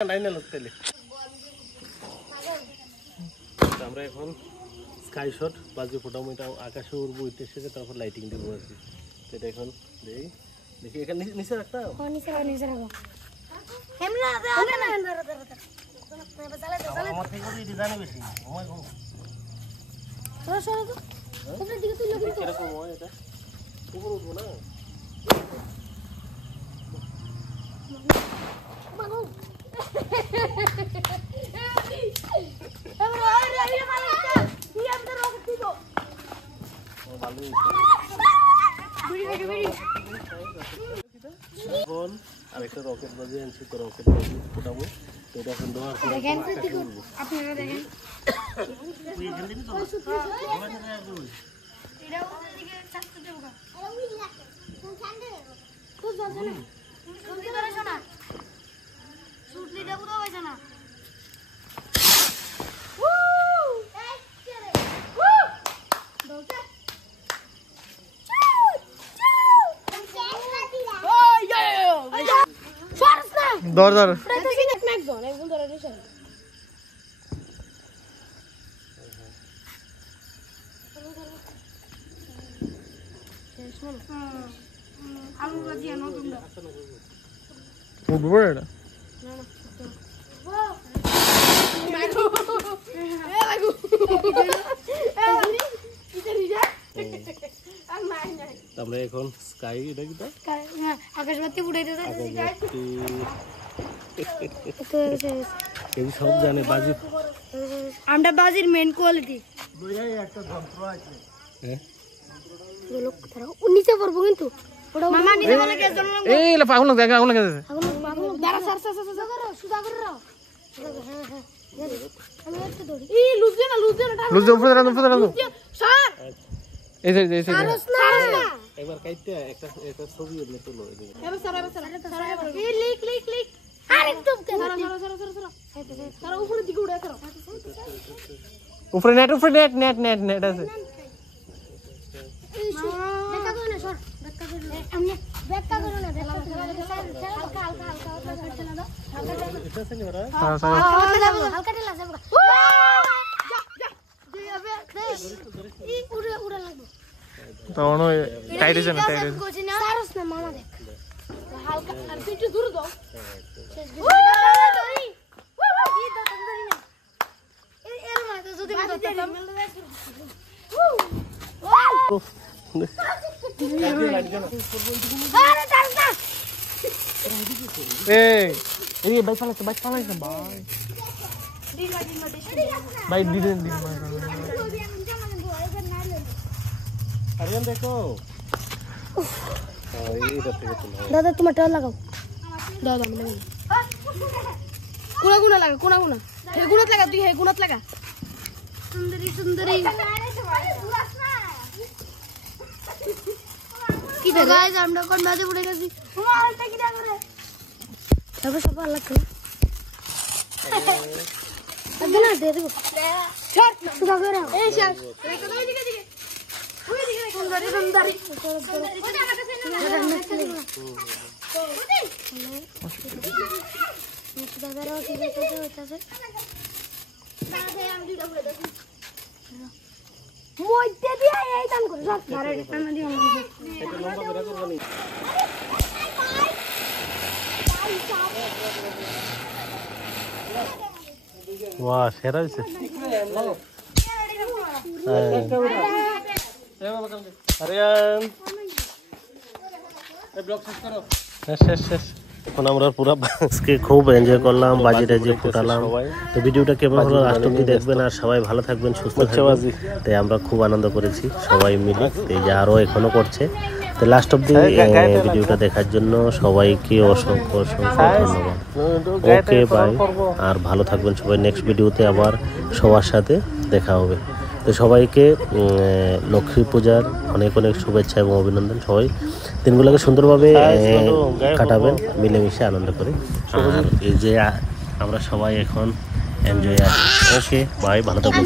আমরা এখন sky shot বাজি ফোটাবো, এটা আকাশে উড়বো, উঠতে এসে তারপর লাইটিং দিব আর কি। এটা এখন দেখি এখানে নিচে রাখতাম, আমার থেকে ডিজাইন বেশি কিরকম হয় এটা, উপর উঠবো না আরেকটা রকেট বাজি আনছি, তো রকেট বাজি ফোটাবো। তো এটা এখন দেওয়ার পর আপনারা দেখেন ধর ধর উঠবো এটা আমরা এখন স্কাই এটা কি আকাশবাতি উড়াইতে সব জানে বাজি। আমরা বাজির মেইন কোয়ালিটি নিচে পড়বো কিন্তু মামা নিচে বলে কে জন্য এই লা পাগল লাগে আগুন লাগে দাঁড়া সর সর সর করো সুদা করো হ্যাঁ হ্যাঁ আমি একটু দৌড়ি এই লুজ দে না লুজ উপরে দাঁড়ানো স্যার এই যে একবার কাইতে একটা ছবি এনে তোলো এবার স্যার এই লিক আরে একদম স্যার উপরে দিকে উড়ে করো উপরে নেট আছে দেখা করো না সর আমি ব্যাকটা করো না হালকা ঠেলা দাও হালকা ঠেলা যাবে এই উড়ে লাগবে তখন টাইট আছে না সারস না মামা দেখ হালকা আর একটু দূর দাও শেষ গেছে কি দাও তন্দুরি না এর মানে যদি ধরতাম আরে দাঁড়া এই ভাই পালাইছে ভাই দিন আরিয়ান দেখো দাদা তোমার টাল লাগাও দাদা আমি লাগাই কোনা লাগা কোনা হে গুণাত লাগা তুই হে গুণাত লাগা সুন্দরী কি তো গাইস আমরা কোন বাজে পড়ে গেছি মালটা কি না করে তবে সব আল্লাহ করে আগে না দে দেবো ছাড় সুদা করে এই স্যার দিকে সুন্দরী মইতে দিয়া এই দান করে সব ধরে টানা দিয়া এটা লম্বা করে করব নি বাহ সেরা হইছে আরিয়ান এই ব্লগ শেষ করো শেষ এখন আমরা পুরো আজকে খুব এনজয় করলাম, বাজি টাজি ফুটালাম। তো ভিডিওটা কেমন হলো লাস্ট অবধি দেখবেন, আর সবাই ভালো থাকবেন, সুস্থ থাকবেন। তাই আমরা খুব আনন্দ করেছি সবাই মিলে, এই যে আরও এখনো করছে। তো লাস্ট অবধি ভিডিওটা দেখার জন্য সবাইকে অসংখ্য ধন্যবাদ। ওকে বাই, আর ভালো থাকবেন সবাই। নেক্সট ভিডিওতে আবার সবার সাথে দেখা হবে। তো সবাইকে লক্ষ্মী পূজার অনেক শুভেচ্ছা এবং অভিনন্দন। সবাই দিনগুলোকে সুন্দরভাবে কাটাবেন, মিলেমিশে আনন্দ করে। আর এই যে আমরা সবাই এখন এনজয় আছি। ওকে বাই, ভালো থাকবেন।